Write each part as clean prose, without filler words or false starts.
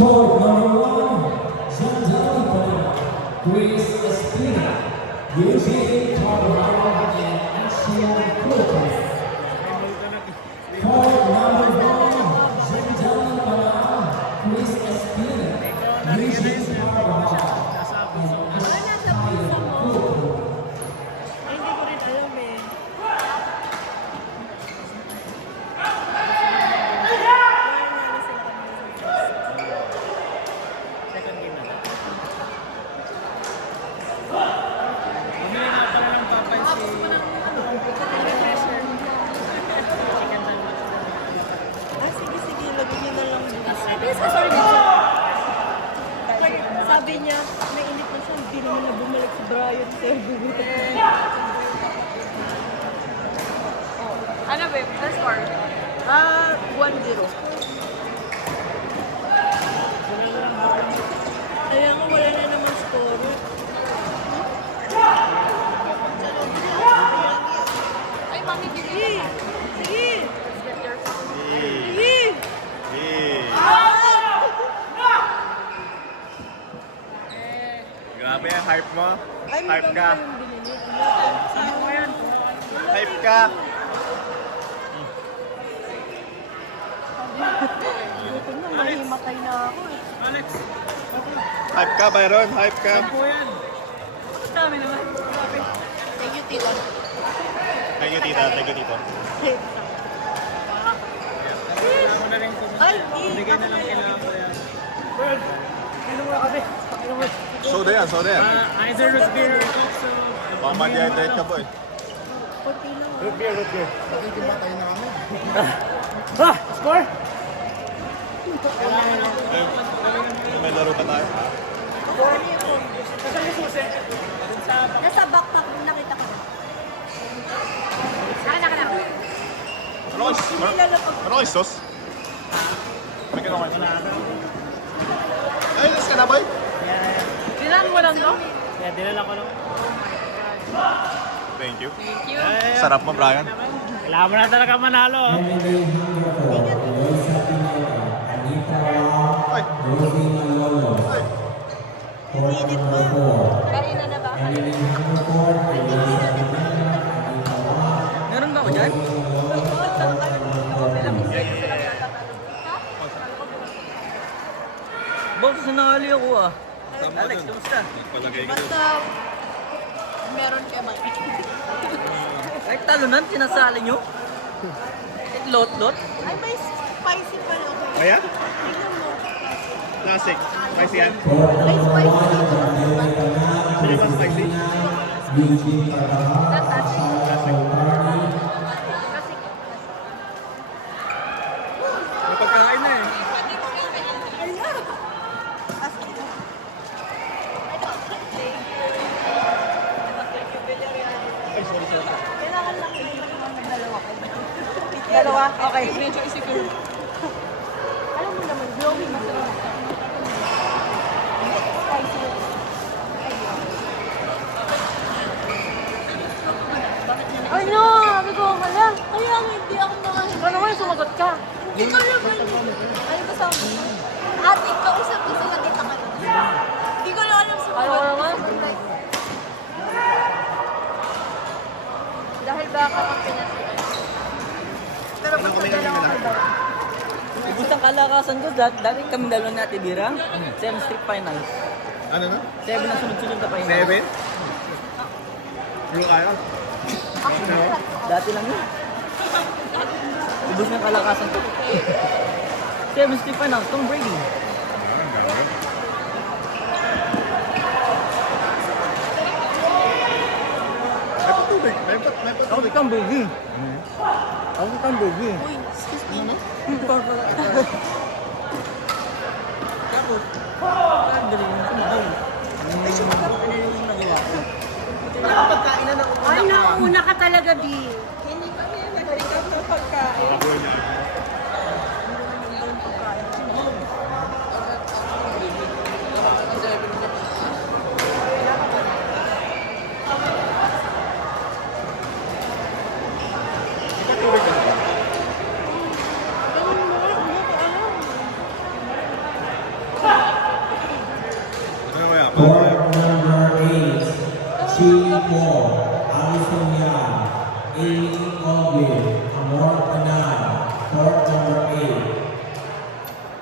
Court number 1, Zandali, Chris Espina, Eugene Carvalho, and Asian Cortez. Court number 1, Zandali, Chris Espina, Eugene Carvalho, and Asian Cortez. Sabi niya, may init na siya, hindi naman na bumalik si Brian. Sir, bubutin. Ano ba? Ano score? 1-0. Kaya nga, wala na naman score. Ay, mami, sige. Sige! Get your phone. Sige! Grabe yung hype mo. Ay, Hype ka. yung binili. Hype ka. Ito na, mahimatay na ako eh. Hype ka, Byron. Hype ka. Ang dami naman. Grabe. Thank you, Tito. Thank you, tita. Thank you, tito. Ay, bigay na lang kailangan ko yan. Bird, kailan mo kasi? Soda yan, soda yan. Either root beer or Coke, so... Baka ma-dehydrate ka po eh. Root beer. Ah! Score! May laro pa tayo. Nasaan yung susi? Nasa backpack mo nakita ko. Naka. Ano kayo sauce? May ginawa ka na. Ay, nas ka na, boy? Dilan mo lang to? Yeah, dinala ko lang. Thank you. Thank you. Sarap mo, Brian. Kailangan mo na talaga manalo. Emily Hungerford, Rosa Pineda, Anita Lau, Ay. Rosie Manolo. Ay. Court number 4, Kanina na ba? Emily Hungerford, Rosa Pineda, Anita Lau, Meron ba ako dyan? Rosie Manolo, court number 4. Box, nangali ako ah. Alex, kamusta? Basta meron kayo ba? Kahit talunan, sinasali nyo? Lot-lot? Ay, may spicy pa rin ako. Ayan? Tingnan mo. Classic. Spicy yan. Court May number spicy 1, dito. Zandali Pana, Hindi ba Rosie spicy? Manolo, Eugene Carvalho, Asara Soltani. May pagkain na eh. Kailangan lang ng dalawa ko. Dalawa? Okay. Medyo isiguro. Alam mo naman, glowing masarap. Spicy. Ay no! Sabi ko, hala. Kaya nga hindi ako nakahinga. Ano naman, sumagot ka. Ikaw naman. Ano ba sabi mo? Ate, kausap ko sa nakita ka na. Hindi ko na alam sa Ayaw ko naman. Dahil baka ang pinatuloy. Pero basta dalawang iba. Ubus ang kalakasan ko, dati kami dalawa natin bira. 7 strip finals. Ano na? 7 na sunod-sunod na finals. 7? Blue kayo? Dati lang yun. Ubus ng kalakasan ko. 7 strip finals, Tom Brady. May patubig. May Ako patubig. Tom Brady. Ako Tom Brady. Uy, excuse me. Tapos, ang galing na kumain. Ano yung nagawa ko? Pagkain na ako. Ay, nauna ka talaga, Di. Hindi kami nagkakita ng pagkain. Ako niya.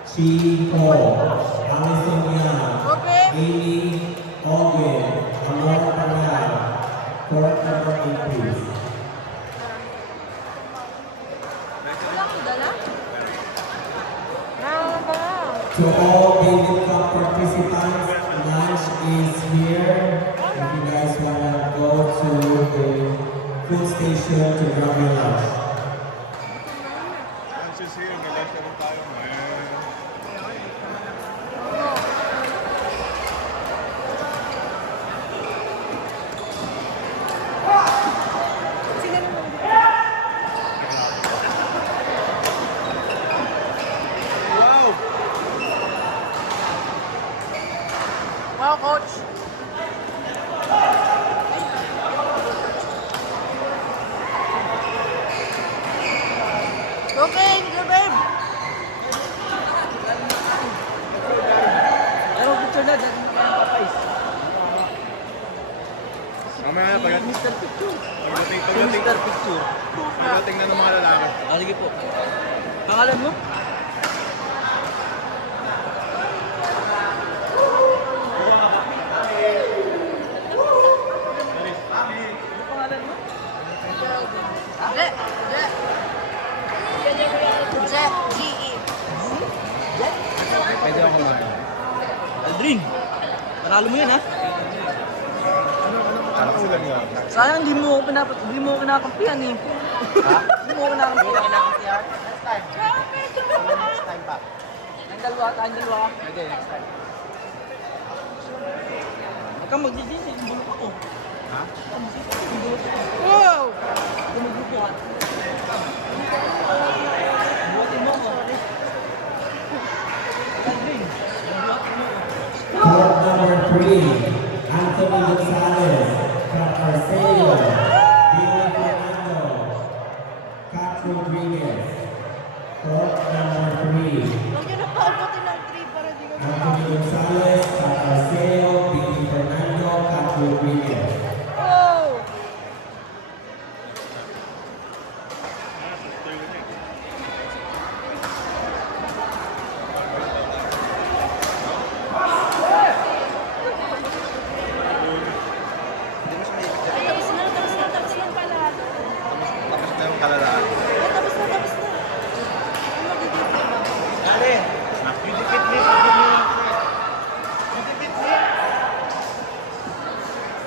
Chico, Alison Yang, Okay. Amy Ogden, Amor Panay, court number 8, please. Wala kang dala? To all David Cup participants, lunch is here. If you guys wanna go to the food station to grab your lunch. Lunch is here. May lunch na rin tayo. Sila naman. Wow! Wow, coach. Okay, good babe. Pero picture na, dati na kaya papais. Mamaya na, pagdating Mr. Picture. Pagdating Mr. Picture. na ng mga lalaki. Sige po. Pangalan mo? Ano pangalan mo? Je. G-E. Pwede ako kumain. Aldrin. Panalo mo yun ha? Ano kasi lang yun? Sayang hindi mo ako kinakampihan eh. Ha? Hindi mo ako kinakampihan. Next time pa. Ang dalawa, tayong dalawa. Okay, next time. Huwag kang magsisisi, yung bulok ako. Ha? Yung bulok ako. Wow! Gumugrupo ka.